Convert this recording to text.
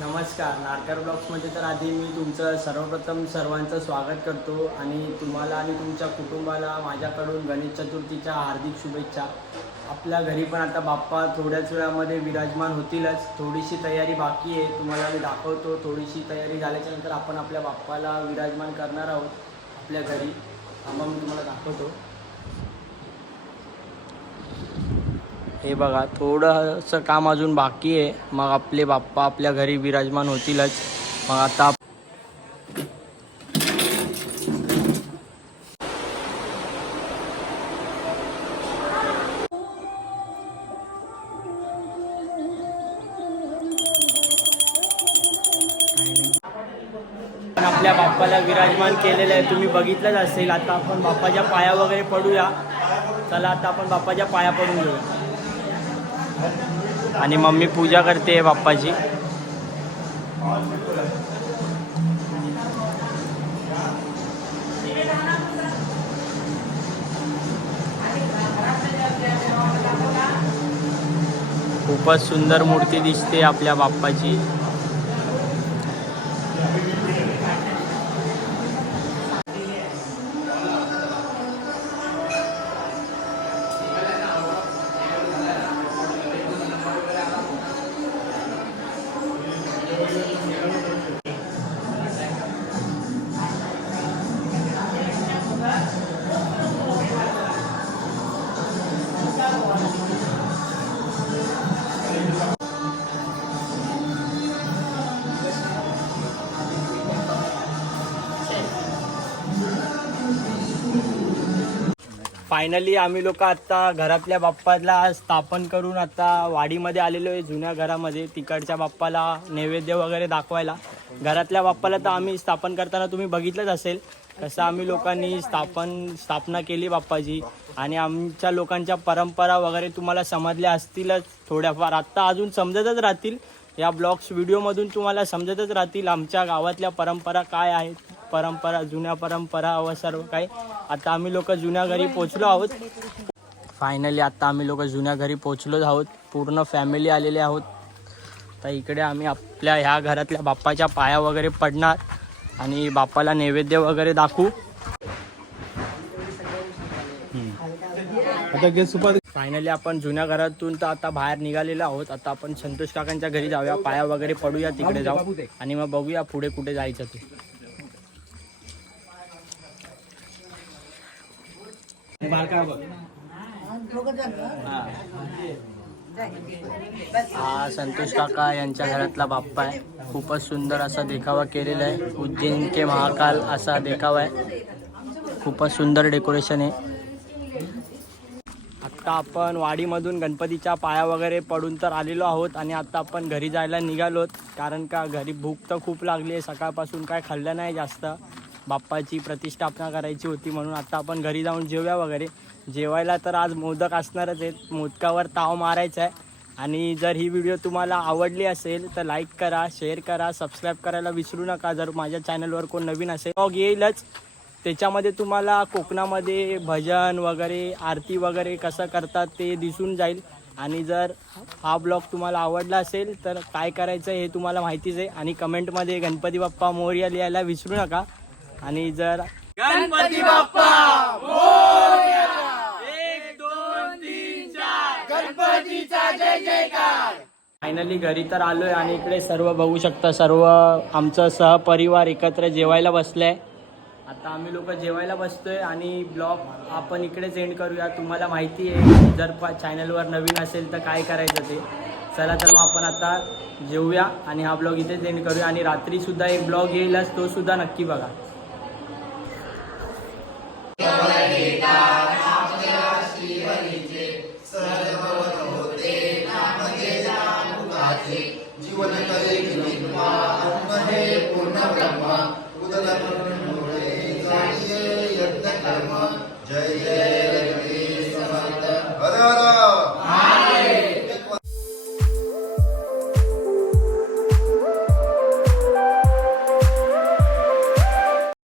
नमस्कार नारकर ब्लॉग्समध्ये तर आधी मी तुमचं सर्वप्रथम सर्वांचं स्वागत करतो आणि तुम्हाला आणि तुमच्या कुटुंबाला माझ्याकडून गणेश चतुर्थीच्या हार्दिक शुभेच्छा. आपल्या घरी पण आता बाप्पा थोड्याच वेळामध्ये विराजमान होतीलच. थोडीशी तयारी बाकी आहे तुम्हाला मी दाखवतो. थोडीशी तयारी झाल्याच्यानंतर आपण आपल्या बाप्पाला विराजमान करणार आहोत आपल्या घरी. थांबा मी तुम्हाला दाखवतो. हे बघा थोडंसं काम अजून बाकी आहे. मग आपले बाप्पा आपल्या घरी विराजमान होतीलच. मग आता आपल्या बाप्पाला विराजमान केलेलं आहे. तुम्ही बघितलंच असेल आता आपण बाप्पाच्या पाया वगैरे पडूया. चला आता आपण बाप्पाच्या पाया पडून घेऊया आणि मम्मी पूजा करते बाप्पाची. खूपच सुंदर मूर्ती दिसते आपल्या बाप्पाची. फायनली आम्ही लोक आता घरातल्या बाप्पाला स्थापन करून आता वाडीमध्ये आलेलो आहे जुन्या घरामध्ये तिकडच्या बाप्पाला नैवेद्य वगैरे दाखवायला. घरातल्या बाप्पाला तर आम्ही स्थापन करताना तुम्ही बघितलंच असेल कसं आम्ही लोकांनी स्थापन स्थापना केली बाप्पाची आणि आमच्या लोकांच्या परंपरा वगैरे तुम्हाला समजल्या असतीलच थोड्याफार. आत्ता अजून समजतच राहतील. या ब्लॉग्स व्हिडिओमधून तुम्हाला समजतच राहतील आमच्या गावातल्या परंपरा काय आहेत. परंपरा जुन्या परंपरा व सर्व काही. आता आम्ही लोक जुन्या घरी पोचलो आहोत. फायनली आता आम्ही लोक जुन्या घरी पोचलो आहोत. पूर्ण फॅमिली आलेले आहोत. तर इकडे आम्ही आपल्या ह्या घरातल्या बाप्पाच्या पाया वगैरे पडणार आणि बाप्पाला नैवेद्य वगैरे दाखवू. आता सुपारी फायनली आपण जुन्या घरातून तर आता बाहेर निघालेलो आहोत. आता आपण संतोष काकांच्या घरी जाऊया. पाया वगैरे पडूया तिकडे जाऊ. आणि मग बघूया पुढे कुठे जायचं ते. बारका बघ हा संतोष काका यांच्या घरातला बाप्पा आहे. खूपच सुंदर असा देखावा केलेला आहे. उज्जैन के महाकाल असा देखावा आहे. खूपच सुंदर डेकोरेशन आहे. आत्ता आपण वाडीमधून गणपतीच्या पाया वगैरे पडून तर आलेलो आहोत आणि आत्ता आपण घरी जायला निघालोत. कारण का घरी भूक तर खूप लागली आहे. सकाळपासून काय खाल्लं नाही जास्त. बाप्पाची प्रतिष्ठापना करायची होती म्हणून आता आपण घरी जाऊन जेवूया वगैरे. जेवायला तर आज मोदक असणारच आहेत. मोदकावर ताव मारायचा आहे. आणि जर ही व्हिडिओ तुम्हाला आवडली असेल तर लाईक करा शेअर करा सबस्क्राईब करायला विसरू नका. जर माझ्या चॅनलवर कोण नवीन असेल मग येईलच. त्याच्यामध्ये तुम्हाला कोकणामध्ये भजन वगैरे आरती वगैरे कसं करतात ते दिसून जाईल. आणि जर हा ब्लॉग तुम्हाला आवडला असेल तर काय करायचं हे तुम्हाला माहितीच आहे. आणि कमेंटमध्ये गणपती बाप्पा मोर्या लिहायला विसरू नका. आणि जर गणपती बाप्पा एक दोन तीन चार गणपतीचा जय जयकार. फायनली घरी तर आलोय आणि इकडे सर्व बघू शकता सर्व आमचं सहपरिवार एकत्र जेवायला बसलंय. आता आम्ही लोक जेवायला बसतोय आणि ब्लॉग आपण इकडेच एंड करूया. तुम्हाला माहिती आहे जर चॅनलवर नवीन असेल तर काय करायचं ते. चला तर मग आपण आता जेवूया आणि हा ब्लॉग इथेच एंड करूया. आणि रात्रीसुद्धा एक ब्लॉग येईलच तो सुद्धा नक्की बघा. Pilar.